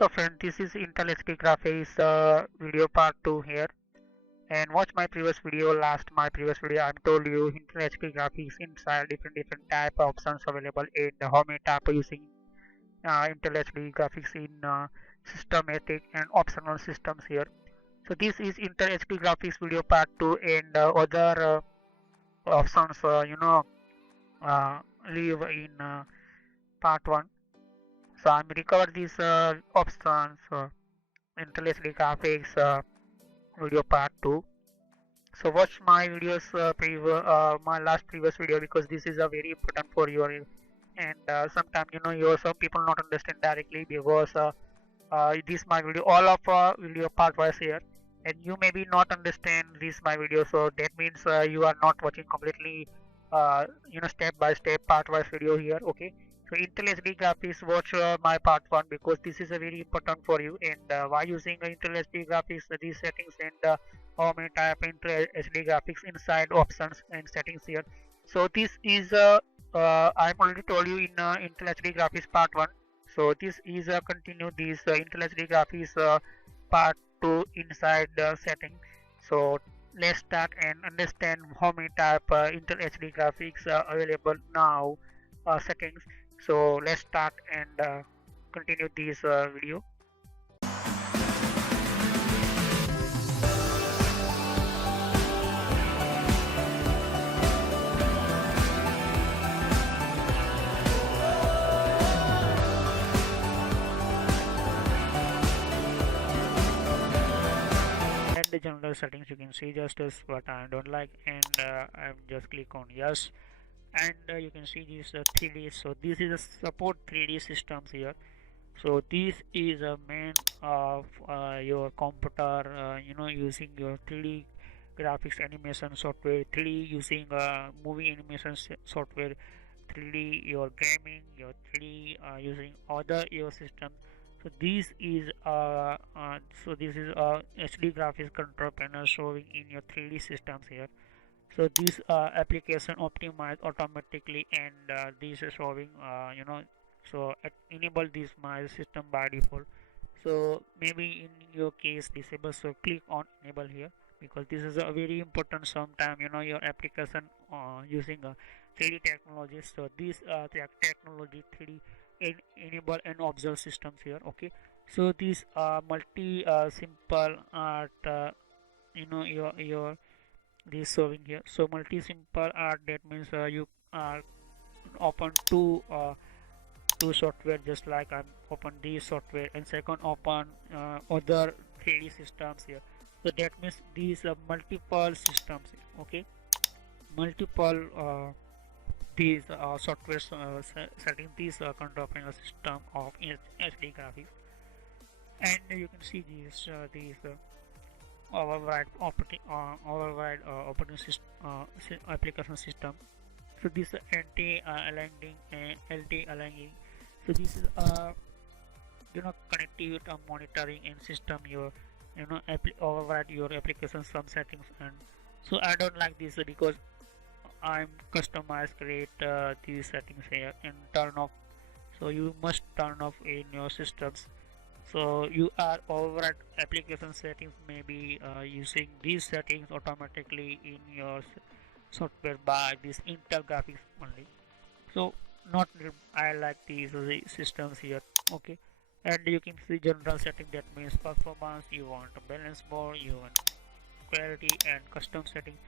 So friend, this is Intel HD Graphics video part 2 here, and watch my previous video. My previous video I told you Intel HD Graphics inside different type of options available in the home tab using Intel HD Graphics in systematic and optional systems here. So this is Intel HD Graphics video part 2, and other options uh, leave in part 1. So I'm recover these options Intel HD Graphics video part 2. So watch my videos my last previous video, because this is a very important for your, and sometimes you some people not understand directly, because this my video all of video part was here, and you maybe not understand this my video, so that means you are not watching completely step by step part wise video here. Okay, so Intel HD graphics, watch my part 1, because this is a very important for you, and why using Intel HD graphics, these settings, and how many type Intel HD graphics inside options and settings here. So this is I'm already told you in Intel HD graphics part 1. So this is continue this Intel HD graphics part 2 inside the setting. So let's start and understand how many type Intel HD graphics are available now settings. So let's start and continue this video. And the general settings, you can see just as what I don't like, and I'm just click on yes, and you can see this 3D. So this is a support 3D systems here. So this is a main of your computer, using your 3D graphics animation software, 3D using movie animation software, 3D your gaming, your 3D using other your system. So this is HD graphics control panel showing in your 3D systems here. So this application optimized automatically, and this is showing so enable this my system by default. So maybe in your case disable, so click on enable here, because this is a very important sometime your application using a 3D technology. So this technology 3D enable and observe systems here. Okay, so this multi simple art your this showing here. So multi simple art, that means you are open two software, just like I'm open this software, and second open other 3D systems here. So that means these are multiple systems. Okay, multiple these software setting these control panel system of HD graphics, and you can see these override operating system application system. So this anti aligning and LT aligning. So this is connectivity monitoring and system your override your application some settings. And so I don't like this, because I'm customize create these settings here and turn off. So you must turn off in your systems. So you are override application settings, maybe using these settings automatically in your software by this Intel graphics only. So not I like these systems here. Okay, and you can see general setting, that means performance, you want to balance more, you want clarity, and custom setting,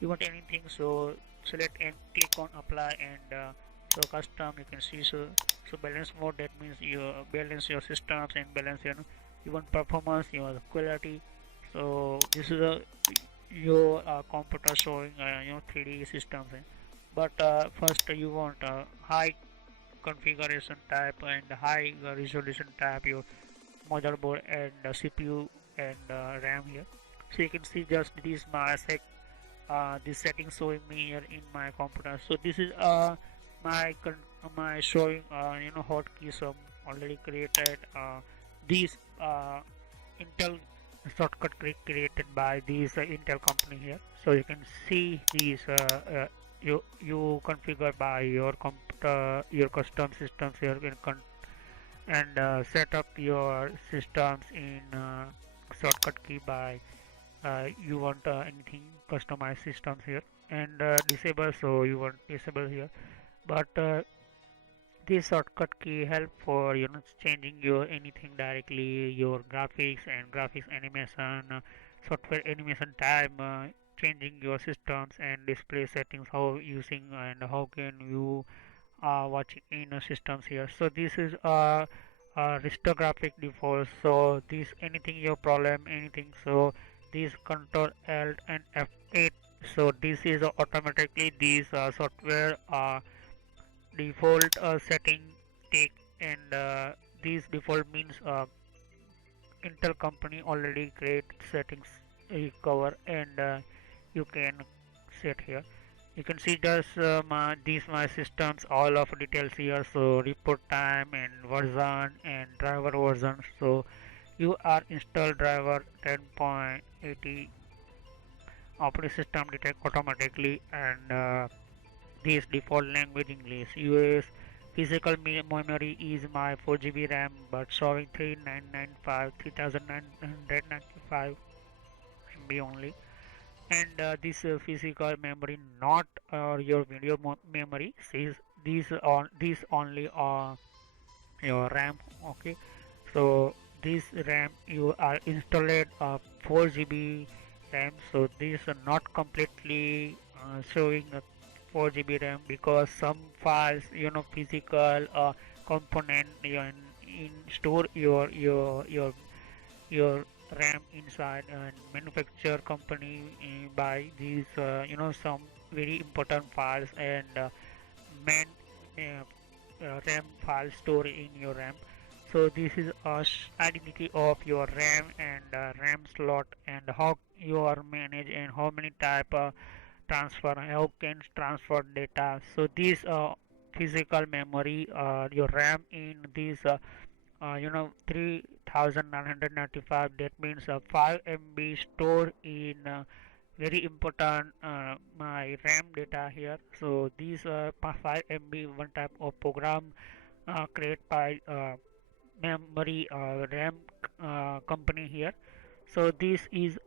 you want anything. So select and click on apply, and so custom, you can see. So balance mode, that means you balance your systems and balance you want performance, you want quality. So this is a your computer showing 3D systems, but first you want high configuration type and high resolution type your motherboard and CPU and RAM here. So you can see just this my this setting showing me here in my computer. So this is my showing hotkeys already created these Intel shortcut created by this Intel company here. So you can see these you configure by your computer, your custom systems here. You can and set up your systems in shortcut key by you want anything customized systems here, and disable, so you want disable here. But this shortcut key help for changing your anything directly, your graphics and graphics animation, software animation time, changing your systems and display settings, how using and how can you watching in systems here. So this is restore graphic default. So this anything your problem anything, so this control Alt and F8, so this is automatically these software default setting take, and these default means Intel company already create settings cover, and you can set here. You can see just my systems all of details here, so report time and version and driver version. So you are install driver 10.80 operating system detect automatically, and this default language English. US physical memory is my 4 GB RAM, but showing 3995 3995 MB only. And this physical memory, not your video memory. Says these only your RAM. Okay, so this RAM you are installed 4 GB RAM, so this not completely showing 4 GB RAM, because some files physical component in store your RAM inside, and manufacturer company buy these some very important files, and main RAM file store in your RAM. So this is a identity of your RAM and RAM slot, and how you are manage and how many type transfer, how can transfer data. So this physical memory, your RAM in this 3995, that means 5 MB stored in very important my RAM data here. So these 5 MB one type of program created by memory RAM company here. So this is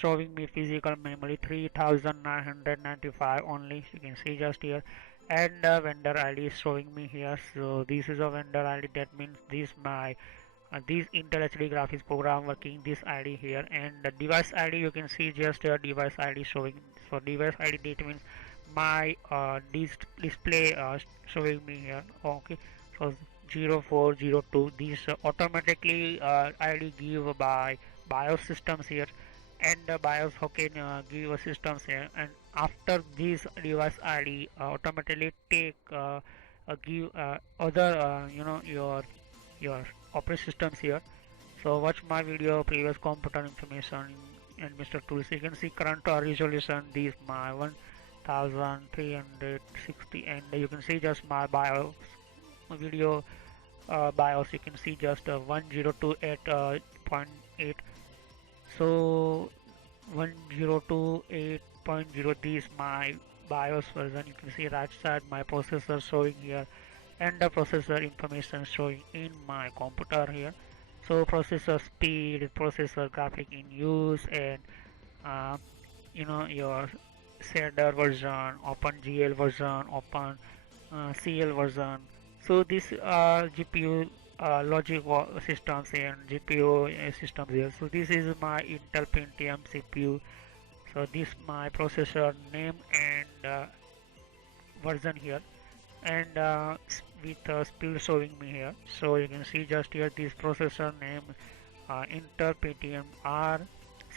showing me physical memory 3995 only, you can see just here, and vendor ID is showing me here. So this is a vendor ID, that means this Intel HD graphics program working this ID here, and the device ID you can see just device ID showing. So device ID, that means my display showing me here. Okay, so 0402, these automatically ID give by BIOS systems here, and the BIOS how can give a systems here, and after this device ID automatically take give other your operating systems here. So watch my video previous computer information and Mr. Tools. You can see current resolution, this my 1360, and you can see just my BIOS video BIOS. You can see just 1028.8. So 1028.0, this my BIOS version. You can see right side my processor showing here, and the processor information showing in my computer here. So processor speed, processor graphic in use, and uh, your shader version, OpenGL version, Open CL version. So this GPU logic systems and GPU systems here. So this is my Intel Pentium CPU. So this my processor name and version here, and with speed showing me here. So you can see just here this processor name Intel Pentium R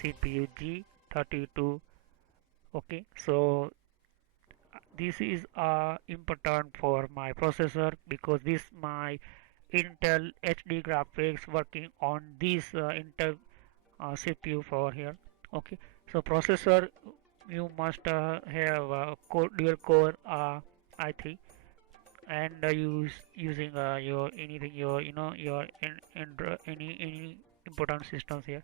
CPU G32. Okay, so this is important for my processor, because this my Intel HD graphics working on this Intel CPU for here. Okay, so processor you must have dual core i3, and using your anything your your any important systems here.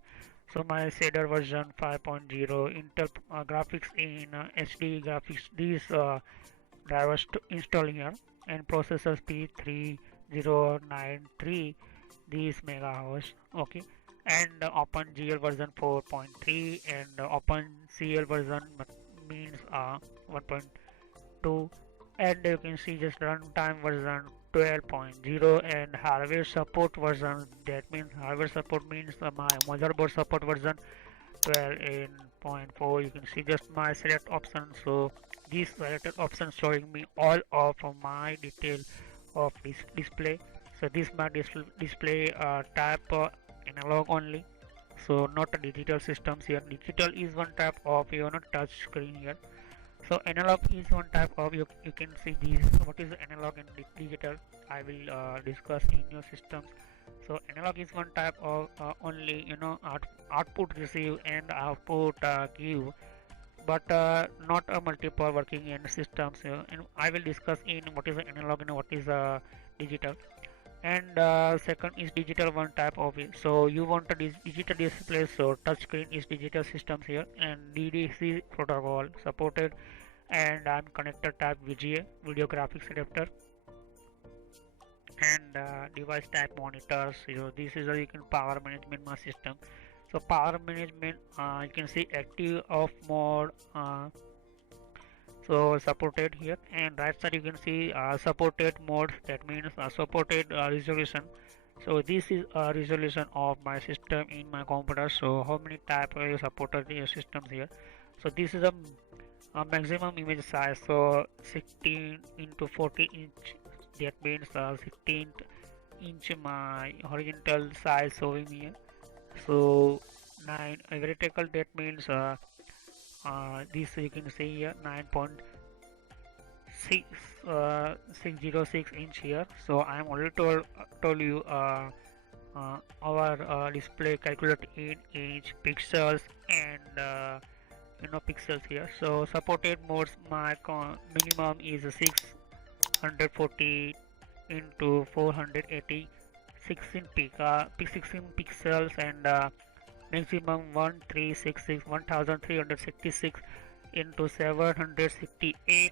So my shader version 5.0, Intel graphics in HD graphics, these drivers to install here, and processor speed 3 093 these megahertz. Okay, and OpenGL version 4.3 and OpenCL version means 1.2, and you can see just runtime version 12.0 and hardware support version. That means hardware support means my motherboard support version 12.4. You can see just my select option. So this selected option showing me all of my detail of this display. So this my display type analog only, so not a digital systems here. Digital is one type of touch screen here. So analog is one type of, you can see this what is analog and digital. I will discuss in your systems. So analog is one type of only output receive and output give, but not a multiple working in systems. And I will discuss in what is analog and what is digital. And second is digital, one type of it. So you want a digital display, so touch screen is digital systems here, and DDC protocol supported, and I'm connector type VGA, video graphics adapter, and device type monitors. This is you can power management my system. So power management, you can see active off mode, so supported here, and right side you can see supported modes. That means supported resolution. So this is a resolution of my system in my computer. So how many type of supported systems here. So this is a maximum image size, so 16 into 40 inch. That means 16 inch my horizontal size showing here. So 9 vertical, that means this you can see here 9.606 inch here. So I am already told you our display calculated in inch, pixels, and pixels here. So supported modes, my minimum is 640 into 480, 16 pixels, and maximum 1366 into 768,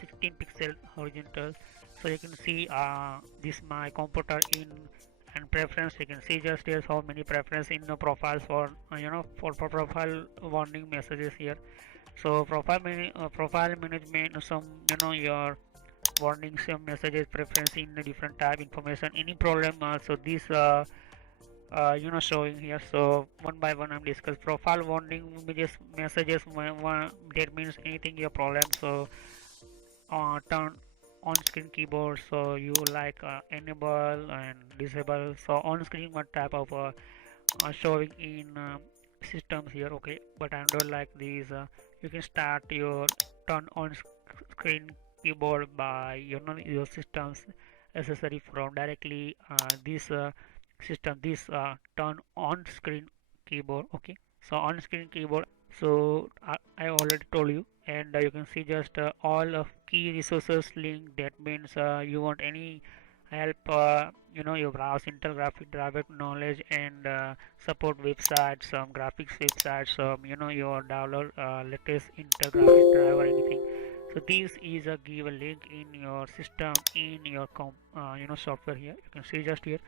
16 pixel horizontal. So you can see this my computer in and preference. You can see just here's how many preference in the profiles for for profile warning messages here. So profile management, some your warning, some messages preference in the different type information, any problem. So this showing here. So one by one I'm discuss profile warning messages that means anything your problem. So turn on screen keyboard, so you like enable and disable. So on screen what type of showing in systems here. Okay, but I don't like these. You can start your turn on screen keyboard by your systems accessory from directly this system, this turn on screen keyboard. Okay, so on screen keyboard, so I already told you, and you can see just all of key resources link. That means you want any help, you browse Intel graphic driver knowledge and support websites, some graphics websites, some your download latest Intel graphic driver, anything. So this is a give a link in your system in your software here. You can see just here.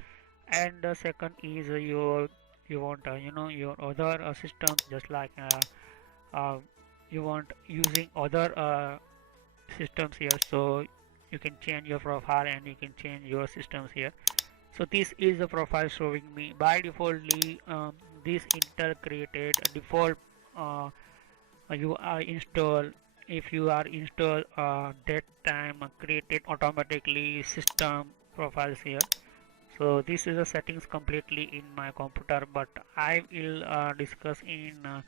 And the second is you want your other systems, just like uh, you want using other systems here. So you can change your profile and you can change your systems here. So this is the profile showing me by defaultly. This Intel created default you are install. If you are install that time created automatically system profiles here. So this is the settings completely in my computer, but I will discuss in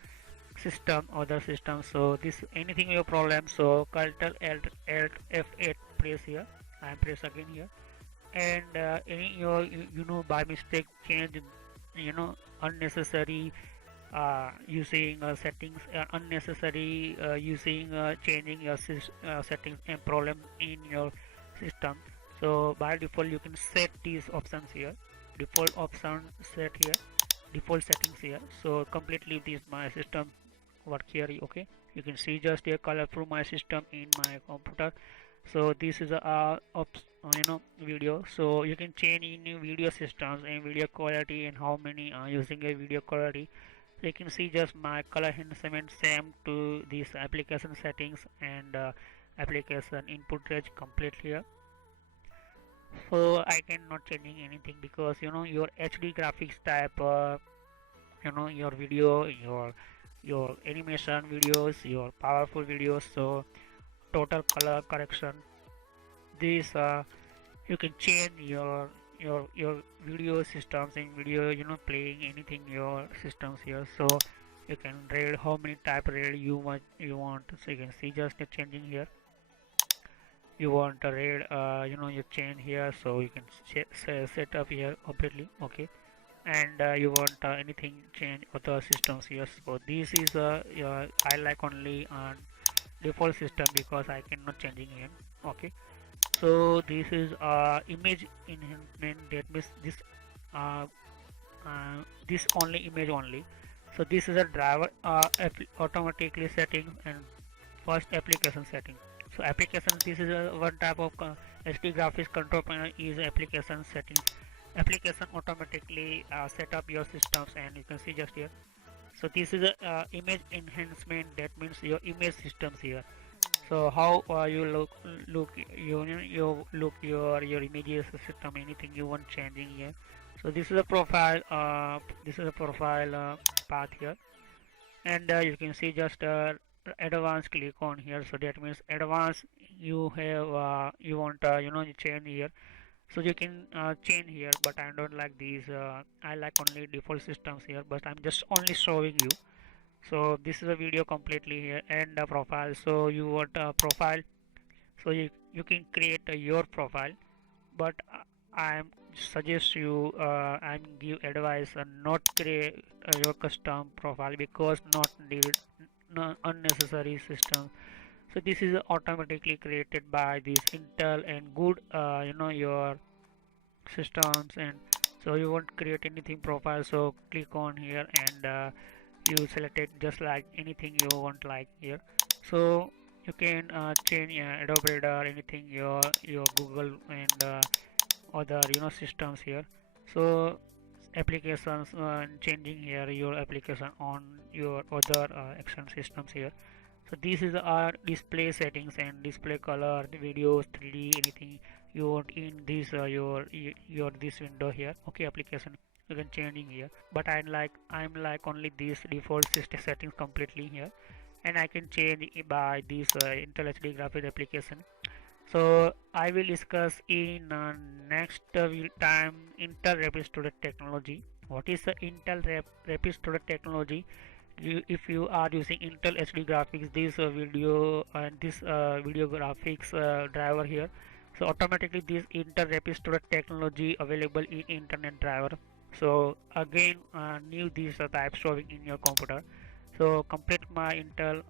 system, other systems. So this anything your problem, so Ctrl Alt F8 press here. I press again here, and any your by mistake change unnecessary using settings, unnecessary using changing your settings and problem in your system. So by default you can set these options here, default option set here, default settings here. So completely this my system work here. Okay, you can see just a colorful my system in my computer. So this is video. So you can change in new video systems and video quality and how many using a video quality. So you can see just my color enhancement same to these application settings and application input range complete here. So I cannot changing anything because your HD graphics type, your video, your animation videos, your powerful videos. So total color correction. This you can change your video systems and video playing anything your systems here. So you can read how many type read you want. So you can see just changing here. You want a read you change here, so you can set up here completely. Okay, and you want anything change other systems here. So this is I like only on default system because I cannot changing here. Okay, so this is image enhancement, that means uh, this only image only. So this is a driver automatically setting and first application setting. So application, this is one type of HD graphics control panel is application settings. Application automatically set up your systems, and you can see just here. So this is a image enhancement, that means your image systems here. So how you look you look your images system, anything you want changing here. So this is a profile path here, and you can see just advanced, click on here. So that means advanced, you have you want you change here. So you can change here, but I don't like these. I like only default systems here, but I'm just only showing you. So this is a video completely here, and a profile. So you want a profile, so you can create your profile, but I suggest you I'm give advice not create your custom profile because not needed, no unnecessary system. So this is automatically created by this Intel and good your systems. And so you won't create anything profile, so click on here and you select it just like anything you want like here. So you can change Adobe Reader, anything your Google and other systems here. So applications changing here your application on your other action systems here. So this is our display settings and display color, videos, 3D, anything you want in this your this window here. Okay, application you can changing here, but I'm like only these default system settings completely here, and I can change it by this Intel HD graphics application. So I will discuss in next time Intel Rapid Studio technology. What is the Intel Rapid Studio technology? If you are using Intel HD graphics, this video and this video graphics driver here, so automatically this Intel Rapid Studio technology available in internet driver. So again new these types showing in your computer. So complete my Intel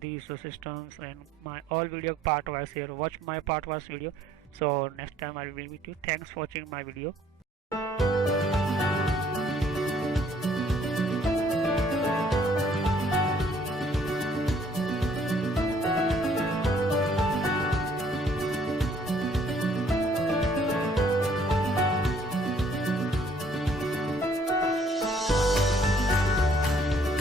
these systems and my all video part was here. Watch my part was video. So next time I will meet you. Thanks for watching my video.